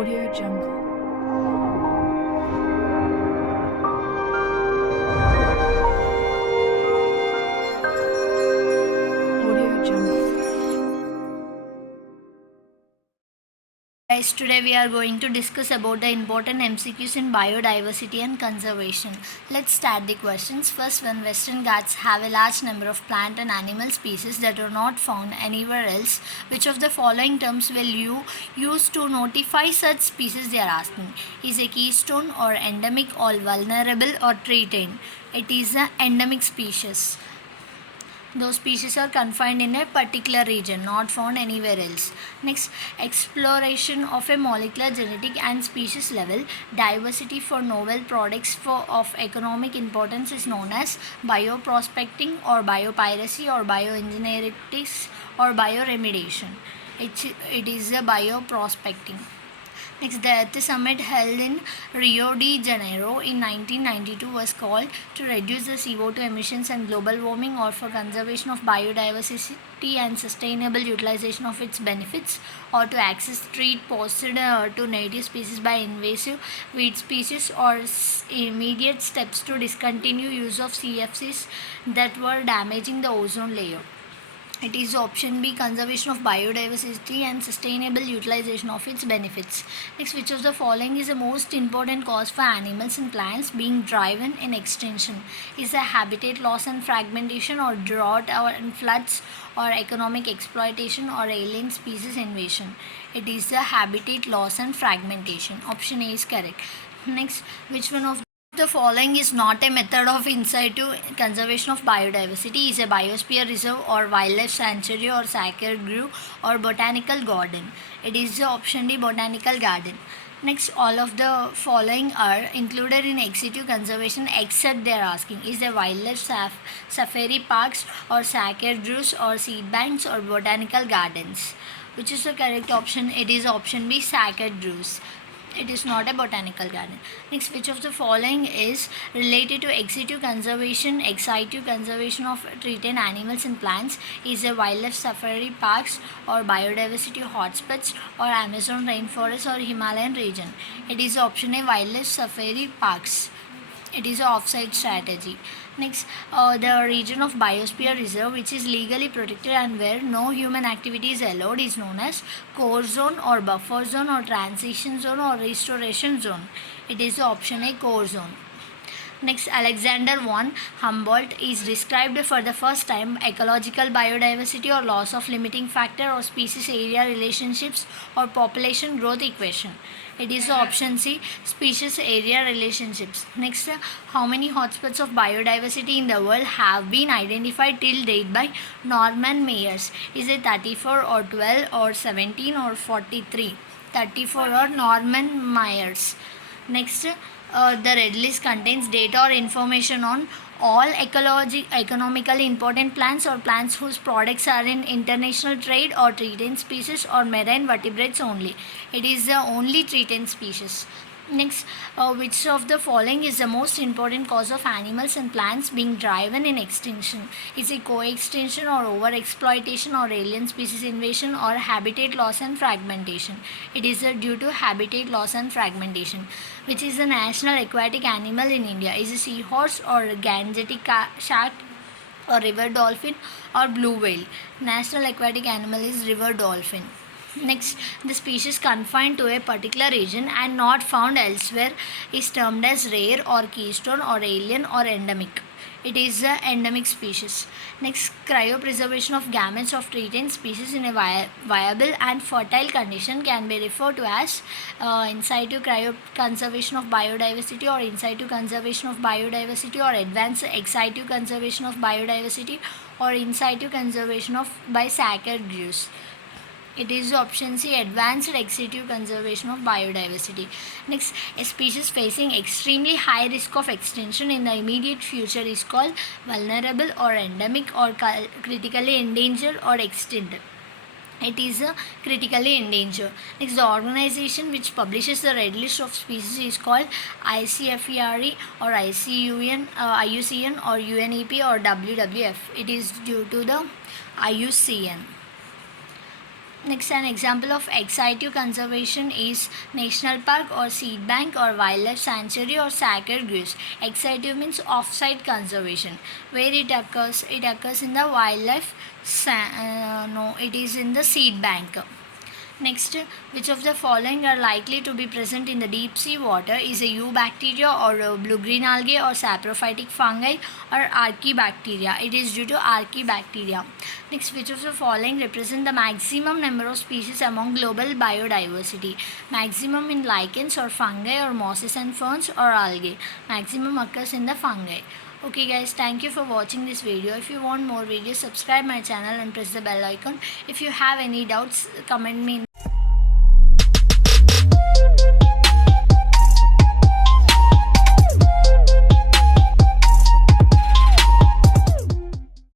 Audio Jungle. Audio Jungle. Guys, today we are going to discuss about the important MCQs in biodiversity and conservation. Let's start the questions. First one, Western Ghats have a large number of plant and animal species that are not found anywhere else. Which of the following terms will you use to notify such species, they are asking. Is a keystone or endemic or vulnerable or threatened? It is an endemic species. Those species are confined in a particular region, not found anywhere else. Next, exploration of a molecular, genetic and species level diversity for novel products of economic importance is known as bioprospecting or biopiracy or bioengineering or bioremediation. It is a bioprospecting. Next, the Earth Summit held in Rio de Janeiro in 1992 was called to reduce the CO2 emissions and global warming or for conservation of biodiversity and sustainable utilization of its benefits or to access treat posted to native species by invasive weed species or immediate steps to discontinue use of CFCs that were damaging the ozone layer. It is option B, conservation of biodiversity and sustainable utilization of its benefits. Next, which of the following is the most important cause for animals and plants being driven in extinction? Is a habitat loss and fragmentation or drought or floods or economic exploitation or alien species invasion? It is the habitat loss and fragmentation. Option A is correct. Next, which one of the following is not a method of in situ conservation of biodiversity? Is a biosphere reserve or wildlife sanctuary or sacred grove or botanical garden? It is the option D, botanical garden. Next, all of the following are included in ex situ conservation except they are asking. Is a wildlife safari parks or sacred groves or seed banks or botanical gardens? Which is the correct option? It is option B, sacred groves. It is not a botanical garden. Next, which of the following is related to ex situ conservation, ex situ conservation of threatened animals and plants? Is a wildlife safari parks or biodiversity hotspots or Amazon rainforest or Himalayan region? It is option A, wildlife safari parks. It is an offsite strategy. Next, the region of biosphere reserve which is legally protected and where no human activity is allowed is known as core zone or buffer zone or transition zone or restoration zone. It is option A, core zone. Next, Alexander von Humboldt is described for the first time ecological biodiversity or loss of limiting factor or species area relationships or population growth equation. It is option C, species area relationships. Next, how many hotspots of biodiversity in the world have been identified till date by Norman Mayers? Is it 34 or 12 or 17 or 43? 34 or Norman Myers. Next, the red list contains data or information on all economically important plants or plants whose products are in international trade or threatened species or marine vertebrates only. It is the only threatened species. Next, which of the following is the most important cause of animals and plants being driven in extinction? Is it co-extinction or overexploitation or alien species invasion or habitat loss and fragmentation? It is due to habitat loss and fragmentation. Which is the national aquatic animal in India? Is it seahorse or Gangetic shark or river dolphin or blue whale? National aquatic animal is river dolphin. Next, the species confined to a particular region and not found elsewhere is termed as rare or keystone or alien or endemic. It is an endemic species. Next, cryopreservation of gametes of threatened species in a viable and fertile condition can be referred to as in situ cryoconservation of biodiversity or in situ conservation of biodiversity or advanced ex situ conservation of biodiversity or in situ conservation of by sacred groves. It is option C, advanced ex situ conservation of biodiversity. Next, a species facing extremely high risk of extinction in the immediate future is called vulnerable or endemic or critically endangered or extinct. It is a critically endangered. Next, the organization which publishes the red list of species is called ICFERE or IUCN or UNEP or WWF. It is due to the IUCN. Next, an example of ex situ conservation is national park or seed bank or wildlife sanctuary or sacred groves. Ex situ means off-site conservation. Where it occurs? It occurs in the it is in the seed bank. Next, which of the following are likely to be present in the deep sea water? Is a eubacteria or a blue-green algae or saprophytic fungi or archaebacteria? It is due to archaebacteria. Next, which of the following represent the maximum number of species among global biodiversity? Maximum in lichens or fungi or mosses and ferns or algae? Maximum occurs in the fungi. Okay guys, thank you for watching this video. If you want more videos, subscribe my channel and press the bell icon. If you have any doubts, comment me in